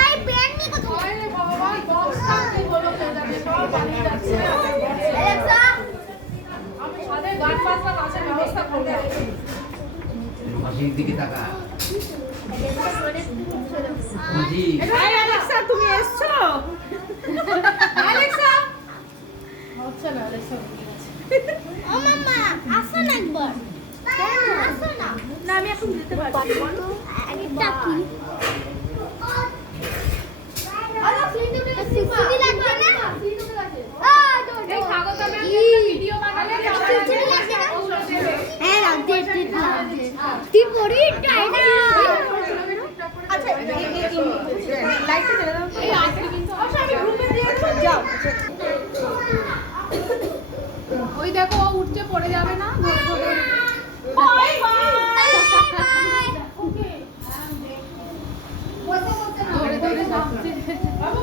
এই পেন নি কত আরে বাবা বক্সটা কি হলো যাবে সব পানি যাচ্ছে অ্যালেক্সা আমি ছাদে গান বাজনা নাচের ব্যবস্থা করব মাসির দিকে তাকা মাসি এই অ্যালেক্সা তুমি এসছো অ্যালেক্সা হচ্ছে না অ্যালেক্সা ও মাম্মা আসো না একবার আসো না না আমি এখন দিতে পারবো এটা কি আরে ফ্লিটুতে সিসি লাগবে না ফ্লিটুতে লাগবে এই কাগজ আমি একটা ভিডিও বানালে সিসি লাগবে না হ্যাঁ রাখ দে তুই পড়ি টাইনা আচ্ছা লাইটটা জ্বালা দাও এই আজকে কিন্তু আচ্ছা আমি গ্রুপে দিয়ে যাও ওই দেখো ও উঠতে পড়ে যাবে না ধরে ধরে বাই বাই ওকে ধরে ধরে যাচ্ছে বাবু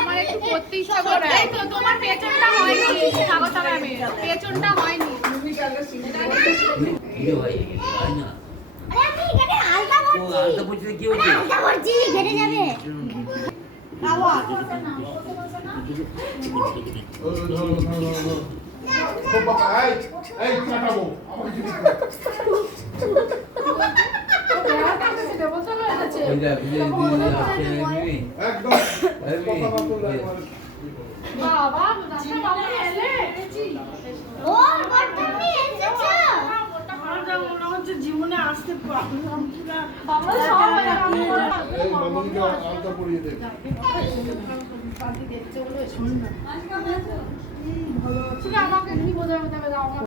আমার একটু করতে ইচ্ছা করে তো তোমার পেছনটা হয়নি স্বাগতা ম্যামের পেছনটা হয়নি কি ভাই হয় না আরে আমি এখানে হালকা ও আলতা পড়ছে কি হচ্ছে হালকা করছি ঘেটে যাবে আওয়াজ এই কাটাবো আমাকে জিজ্ঞেস ওই যা বিজয় দিদি আসছে এমনি একদম কথা না তুললে একবারে বাবা দাদা বাবা এলে ওর বড়টা নিয়ে এসেছো আমরা মনে হচ্ছে জীবনে আসতে পারলাম না বাবা সব এই মামুনিকে আলতা পরিয়ে দে পাতি দেখতে হলো শুন না ভালো আছে আমাকে কি বোঝাবে তবে দাও